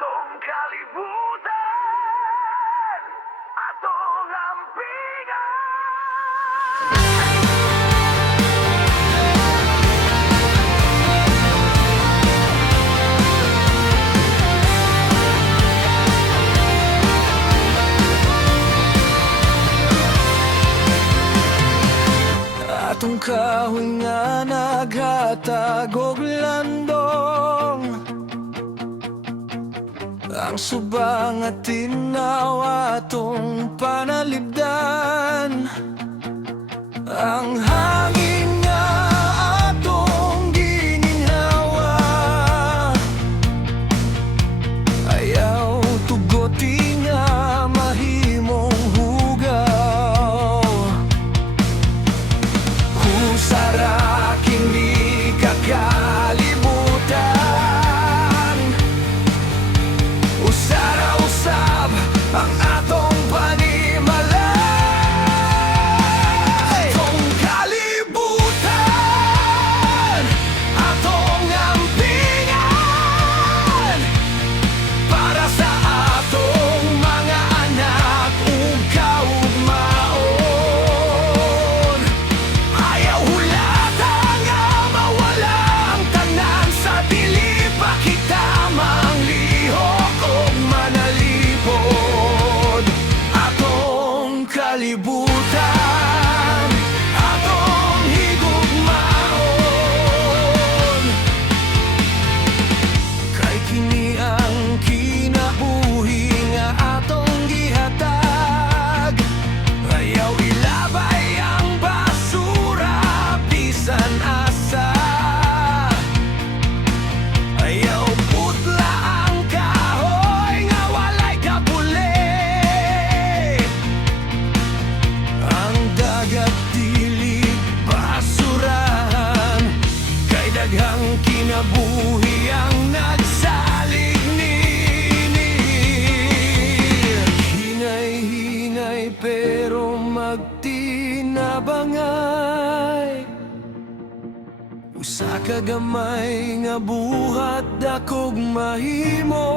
atong kalibutan, atong ampingan. Atong kahoy nga naghatag og landong, ang subang at tinaw atong panalipdan. Ang hangin nga atong gininhawa, ayaw tugoti nga mahimong hugaw. Husara kini kakalibutan, usara usab ang atong panimala. Atong kalibutan, atong ampingan, para sa atong mga anak ug kaugmaon. Ayaw hulata nga mawala ang tanan, sa dili pa kita manglihok ug manalipod. Atong kalibutan, atong higugmaon, kay kini ang kinabuhi nga atong gihatag. Ayaw ilabay ang basura bisan asa, ayaw putla ang kahoy nga walay kapuli. Ang dagat dili basurahan, kay daghang kinabuhi ang nagsalig nini. Hinay-hinay pero magtinabangay, usa ka gamay nga buhat dakog mahimo.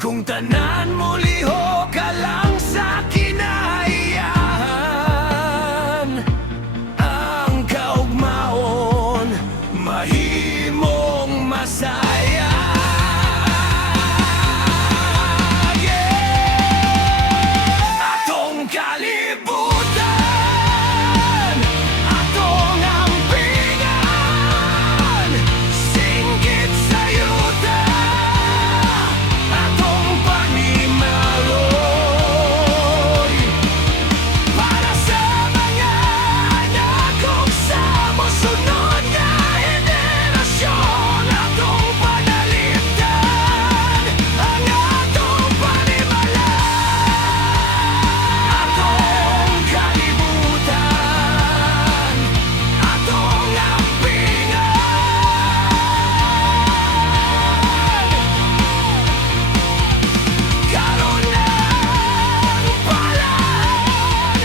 Kung tanan mo liho ka lang sa kinaiyahan, ang kaugmaon mahimong masaya. Atong kalibutan, atong ampingan, singgit sa yuta, atong panimaloy, para sa mga anak ug sa mosunod nga henerasyon. Atong panalipdan ang atong panimala. Atong kalibutan, atong ampingan, karon ang palan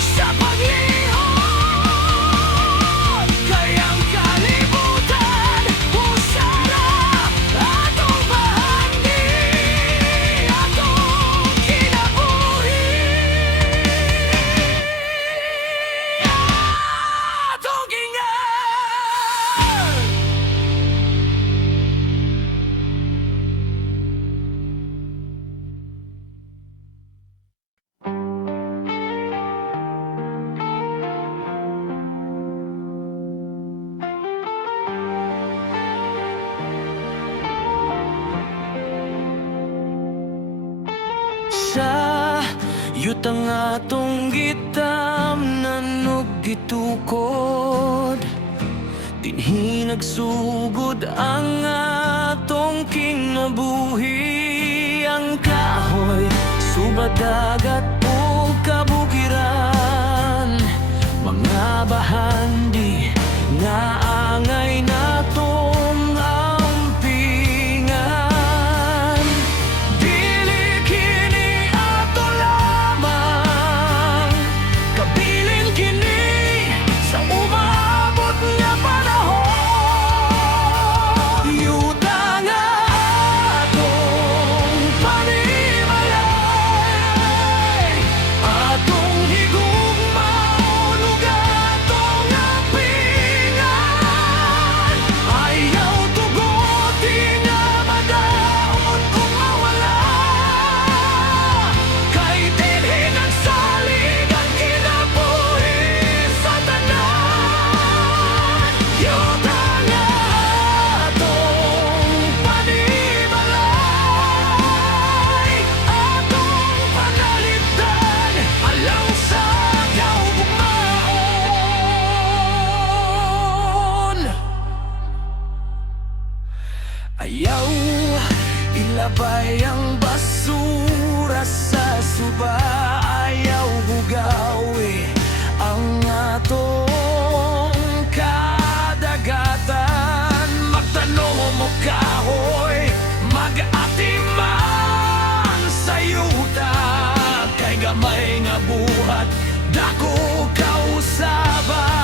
sa paglihok, kay ang kalibutan usara atong bahagi, atong kinabuhi, atong gingan. Sa yutang atong gitamnan ug gitukod, dinhi nagsugod ang atong kinabuhi. Ang kahoy, suba dagat ug kabukiran, mga bahandi nga angay natong ampingan. Dili kini ato lamang, kabilin kini sa umabot nga panahon. Yuta nga Ayaw ilabay ang basura sa suba. Ayaw hugawi ang atong kadagatan. Magtanong mo kahoy, mag-atiman sa yuta. Kay gamay nga buhat, dako kausaban.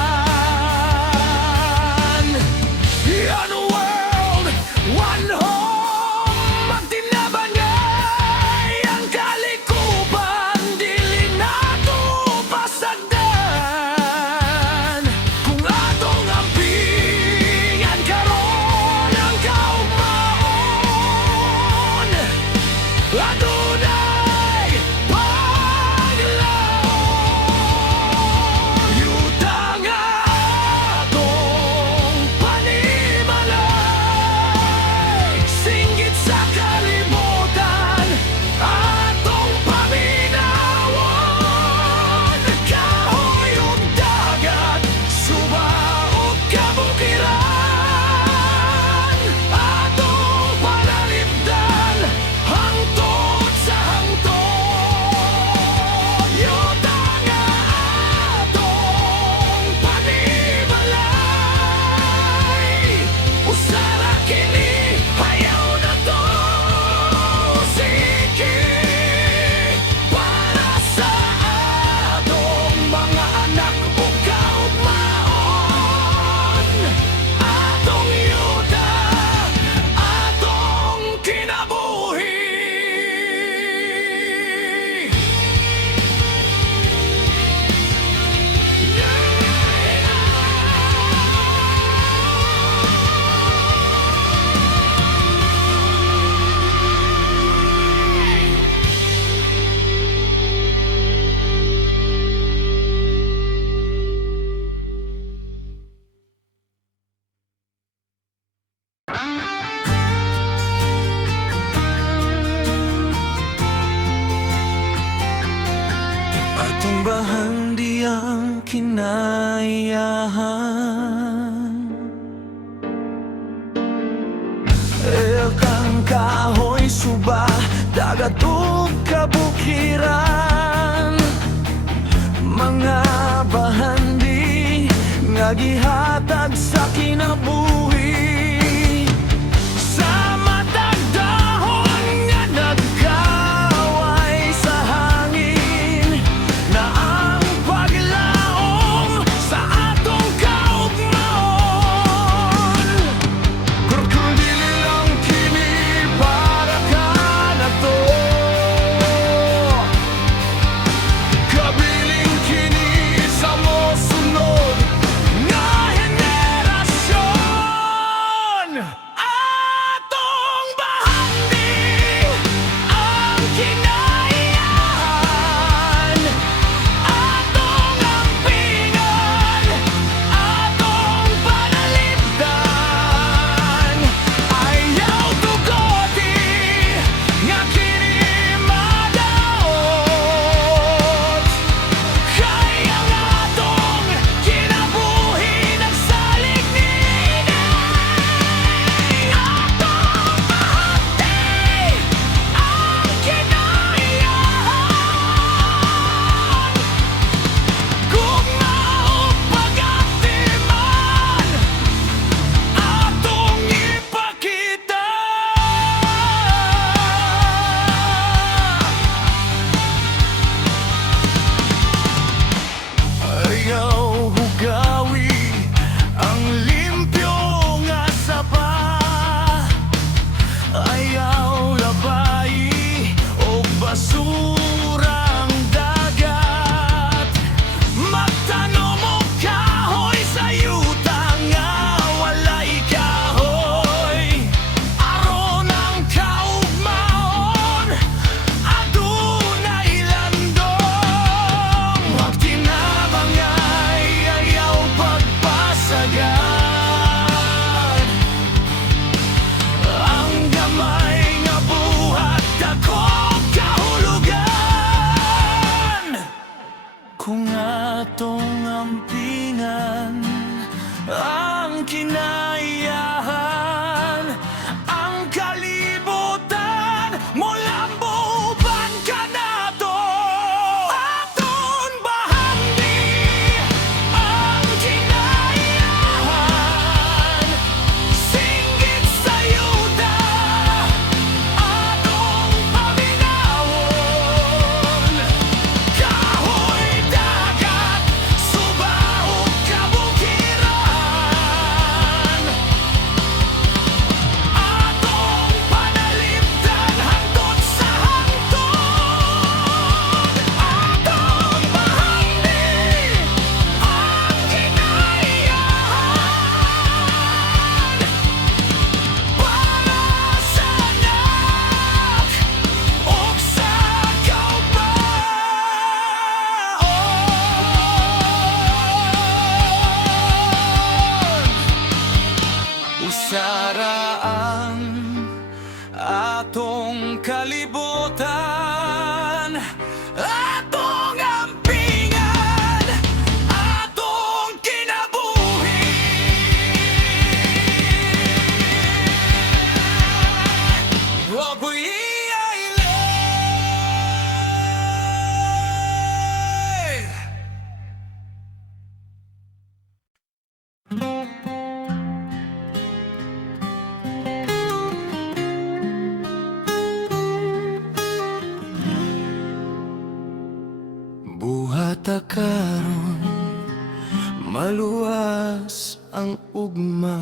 One world, one home, magtinabangay ang kalikupan. Dili nato pasagdan. Kung atong ampingan karon ang kaugmaon, adunay paglaom. Yuta nga atong panimalay, singgit sa kalibutan atong paminawon. Kahoy ug dagat, suba ug kabukiran, atong panalipdan hangtod sa hangtod. Yuta nga atong panimalay, usara kini hayaw na to. Sige para sa atong mga anak ug kaugmaon. Atong yuta, atong kinabuhi. Atong bahandi ang kinayahan. Kang kahoy suba, dagat ug kabukiran, mga bahandi nga gihatag sa kinabuhi. Sa matag dahon nga nagkaway sa hangin, na ang paglaom sa atong kaugmaon. Kung dili lang kini para ka na to, kabiling kini sa mosunod nga henerasyon. Buhat karon maluwas ang ugma.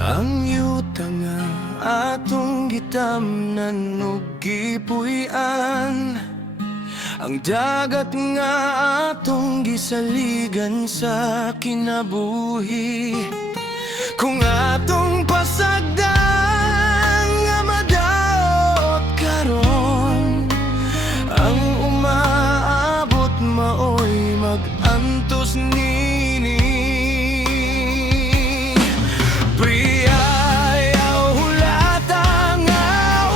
Ang yuta nga atong gitamnan ug gipuy-an, ang dagat nga atong gisaligan sa kinabuhi. Kung atong pasagdan nga madaot karon, ang umaabot maoy mag-antos nini. Priyayaw hulata nga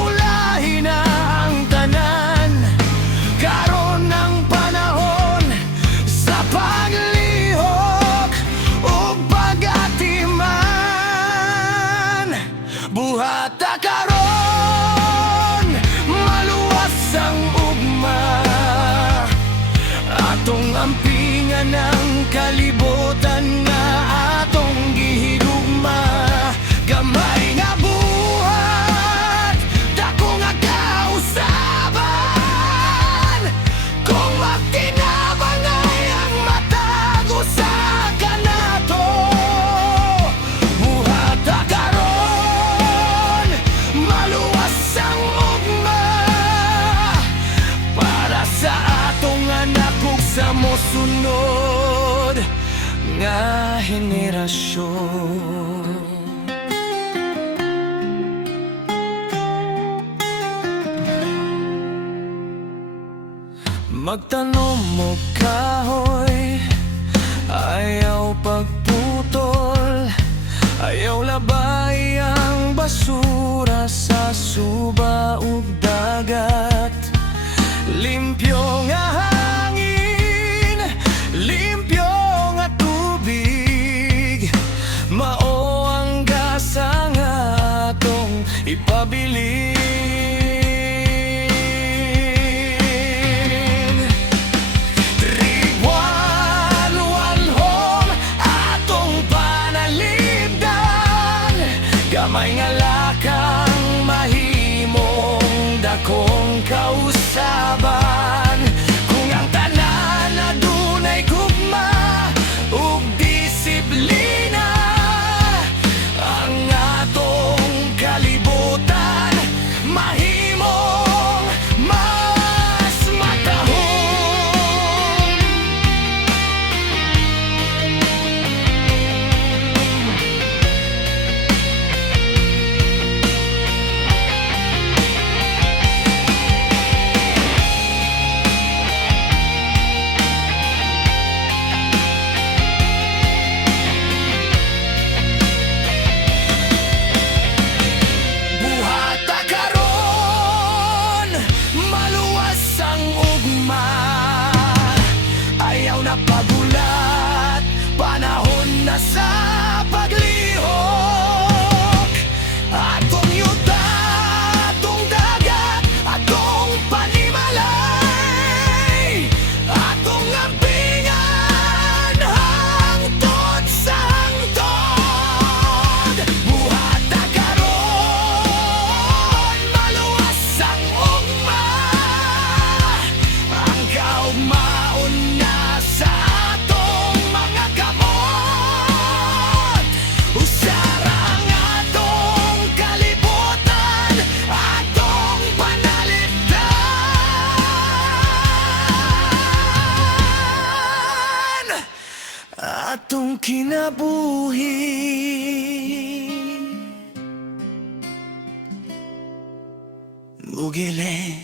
ulahin ang tanan, karon ang panahon sa paglihok ug pag-atiman. Buhata karon maluwas ang ugma, atong ampingan ang kalibutan nga atong gihigugma. Gamay nga buhat, dako nga kausaban, kung magtinabangay ang matag usa ka nato. Buhata karon maluwas ang ugma, para sa atong anak ug sa mosunod nga henerasyon. Magtanom mo kahoy, ayaw pagputol, ayaw labay ang basura sa suba ug dagat. Limpyo nga hangin, limpyo nga tubig, mao ang gasa nga atong ipabilin. Triguan walhom atong panalipdan, gamay nga lakang mahimong dakong kausaban. Kung ang tanan adunay gugma ug disiplina, ang atong kalibutan mahimong mas matahong. Buhata karon maluwas ang ugma, ayaw na pagulat, panahon na sa paglihok. Atong yuta, atong dagat, atong panimalay, atong ampingan hangtod sa hangtod. Buhata karon maluwas ang ugma, ang kaugmaon na sa atong mga kamot. Usara ang atong kalibutan, atong panalipdan, atong kinabuhi. Mugile.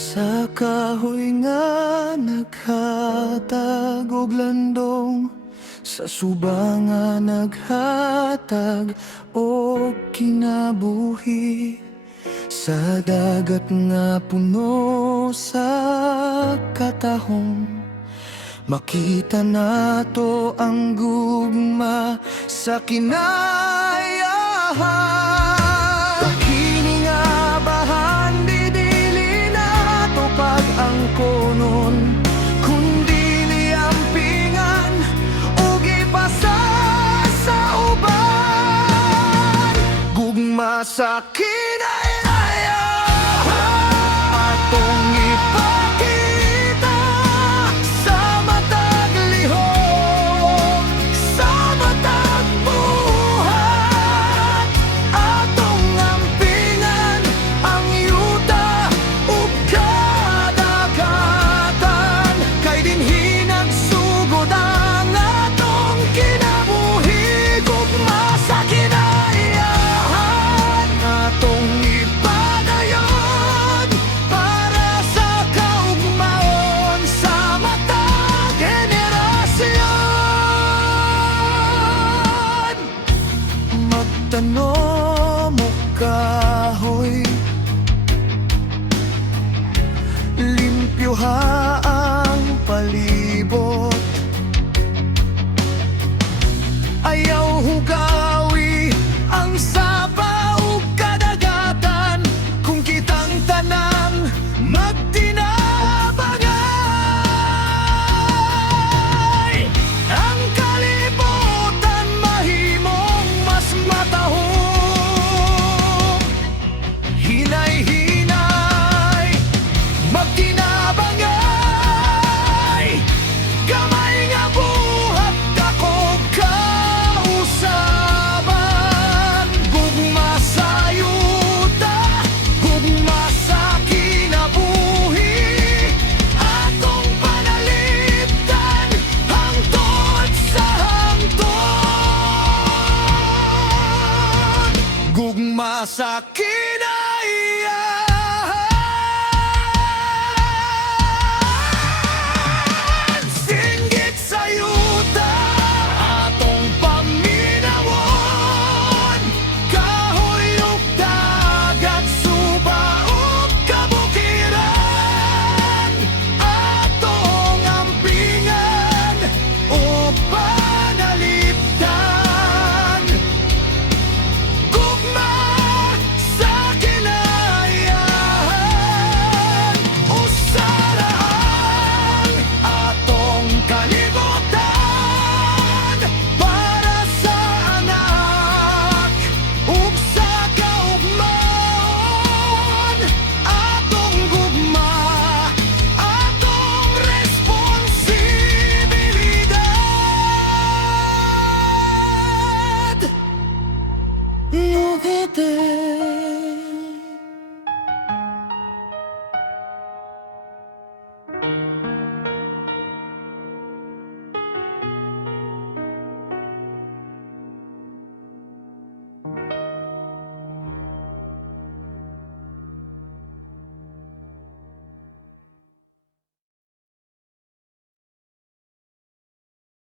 Sa kahoy nga naghatag og landong, sa suba nga naghatag og kinabuhi, sa dagat nga puno sa katahom. Makita nato ang gugma sa kinayahan. Kini nga bahan di dili nato pag-angkonon, kundi liampingan ug ipasa sa uban. Gugma sa kinayahan atong ipakita sa matag lihok, sa matag buhat. Atong ampingan ang yuta ug kadagatan, kay dinhi nagsugod ang atong kinabuhi. Gugma sa kinayahan atong ipadayon para sa kaugmaon sa matag henerasyon. Magtanom og kahoy, limpyo ha ang palibot. Ayaw hugawi ang sapa ug kadagatan, kung kitang tanan magtinabangay. Ang kalibutan mahimong mas matahong, hinay-hinay magtinabangay. Gamay nga buhat ako kausaban. Gugma sa yuta, gugma sa kinabuhi, atong panalipdan hangtod sa hangtod. Gugma sa